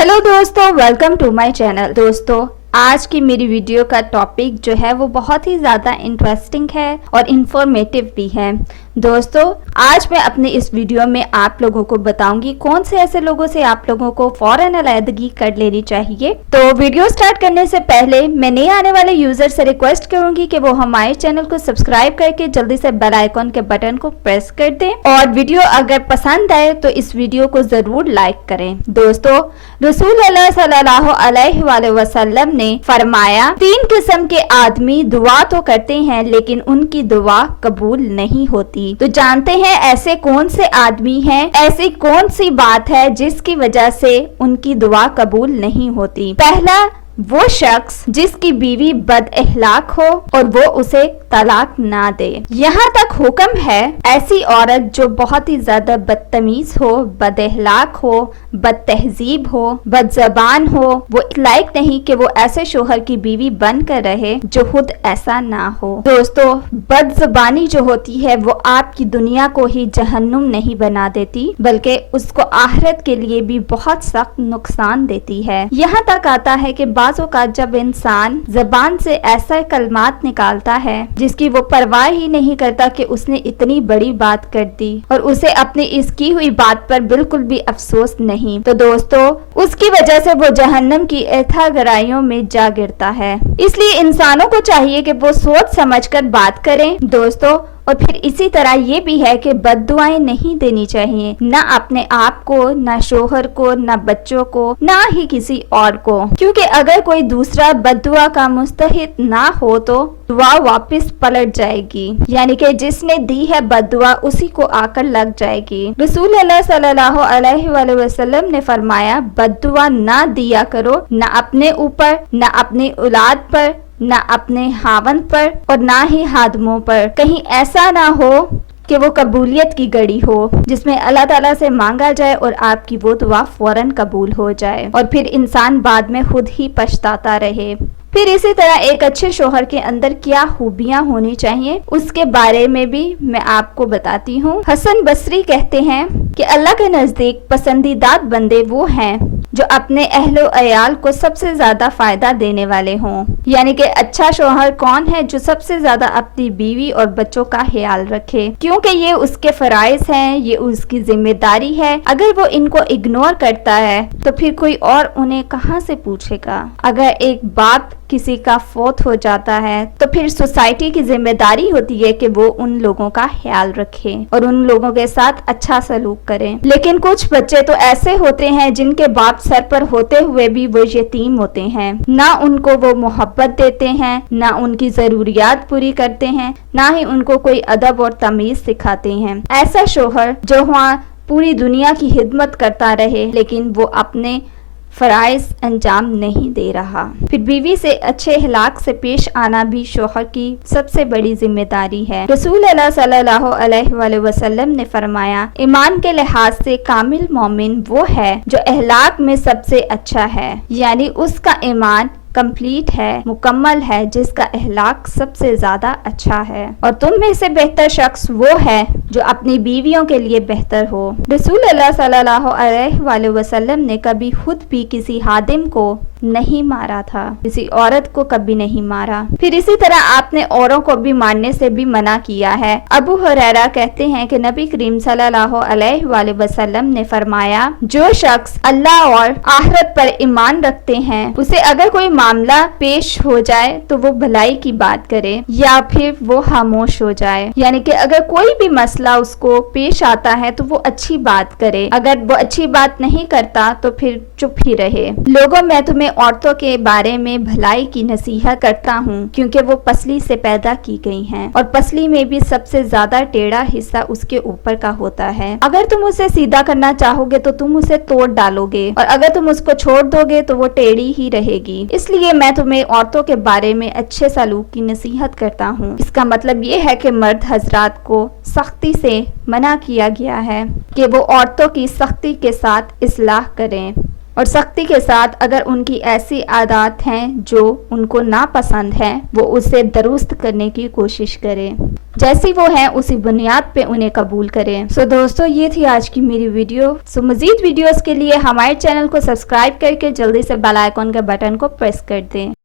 Hello दोस्तों, welcome to my channel. दोस्तों, आज की मेरी वीडियो का टॉपिक जो है वो बहुत ही ज़्यादा इंटरेस्टिंग है और इन्फॉर्मेटिव भी है। दोस्तों, आज मैं अपने इस वीडियो में आप लोगों को बताऊंगी कौन से ऐसे लोगों से आप लोगों को फौरन अलैदगी कर लेनी चाहिए। तो वीडियो स्टार्ट करने से पहले मैं नए आने वाले यूजर से रिक्वेस्ट करूंगी कि वो हमारे चैनल को सब्सक्राइब करके जल्दी से बेल आइकॉन के बटन को प्रेस कर दें और वीडियो अगर पसंद आए तो इस वीडियो को जरूर लाइक करें। दोस्तों, रसूल अल्लाह सल्लल्लाहु अलैहि वसल्लम ने फरमाया, 3 किस्म के आदमी दुआ तो करते हैं लेकिन उनकी दुआ कबूल नहीं होती। तो जानते हैं ऐसे कौन से आदमी हैं, ऐसी कौन सी बात है जिसकी वजह से उनकी दुआ कबूल नहीं होती। पहला, वो शख्स जिसकी बीवी बद अखलाक हो और वो उसे तलाक ना दे। यहाँ तक हुक्म है ऐसी औरत जो बहुत ही ज्यादा बदतमीज हो, बद अखलाक हो, बद तहजीब हो, बद जबान हो, वो लायक नहीं कि वो ऐसे शोहर की बीवी बन कर रहे जो खुद ऐसा ना हो। दोस्तों, बद जबानी जो होती है वो आपकी दुनिया को ही जहन्नुम नहीं बना देती बल्कि उसको आखिरत के लिए भी बहुत सख्त नुकसान देती है। यहाँ तक आता है कि बाज़ों का जब इंसान जबान से ऐसा कलमात निकालता है जिसकी वो परवाह ही नहीं करता कि उसने इतनी बड़ी बात कर दी और उसे अपनी इस की हुई बात पर बिल्कुल भी अफसोस नहीं, तो दोस्तों उसकी वजह से वो जहन्नम की ऐथा गहराइयों में जा गिरता है। इसलिए इंसानों को चाहिए कि वो सोच समझकर बात करें। दोस्तों, और फिर इसी तरह ये भी है कि बद्दुआएं नहीं देनी चाहिए, ना अपने आप को, ना शोहर को, ना बच्चों को, ना ही किसी और को, क्योंकि अगर कोई दूसरा बद्दुआ का मुस्तहिक ना हो तो दुआ वापस पलट जाएगी, यानी कि जिसने दी है बद्दुआ उसी को आकर लग जाएगी। रसूल अल्लाह सल्लल्लाहु अलैहि वसल्लम ने फरमाया, बद्दुआ ना दिया करो, ना अपने ऊपर, ना अपनी औलाद पर, ना अपने हावन पर और ना ही हादमों पर। कहीं ऐसा ना हो कि वो कबूलियत की घड़ी हो जिसमें अल्लाह ताला से मांगा जाए और आपकी वो दुआ फौरन कबूल हो जाए और फिर इंसान बाद में खुद ही पछताता रहे। फिर इसी तरह एक अच्छे शोहर के अंदर क्या खूबियां होनी चाहिए उसके बारे में भी मैं आपको बताती हूँ। हसन बसरी कहते हैं कि अल्लाह के नजदीक पसंदीदा बंदे वो हैं जो अपने अहलो अयाल को सबसे ज्यादा फायदा देने वाले हों। यानी कि अच्छा शोहर कौन है? जो सबसे ज्यादा अपनी बीवी और बच्चों का ख्याल रखे, क्योंकि ये उसके फराइज हैं, ये उसकी जिम्मेदारी है। अगर वो इनको इग्नोर करता है तो फिर कोई और उन्हें कहाँ से पूछेगा। अगर एक बाप किसी का फौत हो जाता है तो फिर सोसाइटी की जिम्मेदारी होती है कि वो उन लोगों का ख्याल रखे और उन लोगों के साथ अच्छा सलूक करें। लेकिन कुछ बच्चे तो ऐसे होते हैं जिनके बाप सर पर होते हुए भी वो यतीम होते हैं, ना उनको वो मोहब्बत देते हैं, ना उनकी जरूरियात पूरी करते हैं, ना ही उनको कोई अदब और तमीज सिखाते हैं। ऐसा शोहर जो वहाँ पूरी दुनिया की खिदमत करता रहे लेकिन वो अपने फराइज अंजाम नहीं दे रहा। फिर बीवी से अच्छे अखलाक से पेश आना भी शौहर की सबसे बड़ी जिम्मेदारी है। रसूल अल्लाह सल्लल्लाहु अलैहि वसल्लम ने फरमाया, ईमान के लिहाज से कामिल मोमिन वो है जो अखलाक में सबसे अच्छा है, यानी उसका ईमान कंप्लीट है, मुकम्मल है, जिसका अखलाक सबसे ज्यादा अच्छा है। और तुम में से बेहतर शख्स वो है जो अपनी बीवियों के लिए बेहतर हो। रसूल अल्लाह सल्लल्लाहु अलैहि वसल्लम ने कभी खुद भी किसी हादिम को नहीं मारा था, किसी औरत को कभी नहीं मारा। फिर इसी तरह आपने औरों को भी मारने से भी मना किया है। अबू हुरैरा कहते हैं कि नबी करीम सल्लल्लाहु अलैहि वसल्लम ने फरमाया, जो शख्स अल्लाह और आखिरत पर ईमान रखते हैं उसे अगर कोई मामला पेश हो जाए तो वो भलाई की बात करे या फिर वो खामोश हो जाए। यानी कि अगर कोई भी मसला उसको पेश आता है तो वो अच्छी बात करे, अगर वो अच्छी बात नहीं करता तो फिर चुप ही रहे। लोगों, मैं तुम्हें औरतों के बारे में भलाई की नसीहत करता हूँ क्योंकि वो पसली से पैदा की गई हैं और पसली में भी सबसे ज्यादा टेढ़ा हिस्सा उसके ऊपर का होता है। अगर तुम उसे सीधा करना चाहोगे तो तुम उसे तोड़ डालोगे और अगर तुम उसको छोड़ दोगे तो वो टेढ़ी ही रहेगी। इसलिए मैं तुम्हें औरतों के बारे में अच्छे सलूक की नसीहत करता हूँ। इसका मतलब ये है कि मर्द हजरात को सख्ती से मना किया गया है कि वो औरतों की सख्ती के साथ इस्लाह करें और सख्ती के साथ अगर उनकी ऐसी आदत हैं जो उनको नापसंद हैं वो उसे दुरुस्त करने की कोशिश करें। جیسی وہ ہیں اسی بنیاد پہ انہیں قبول کریں۔ سو دوستو یہ تھی آج کی میری ویڈیو۔ سو مزید ویڈیوز کے لیے ہمارے چینل کو سبسکرائب کر کے جلدی سے بیل آئیکن کے بٹن کو پریس کر دیں۔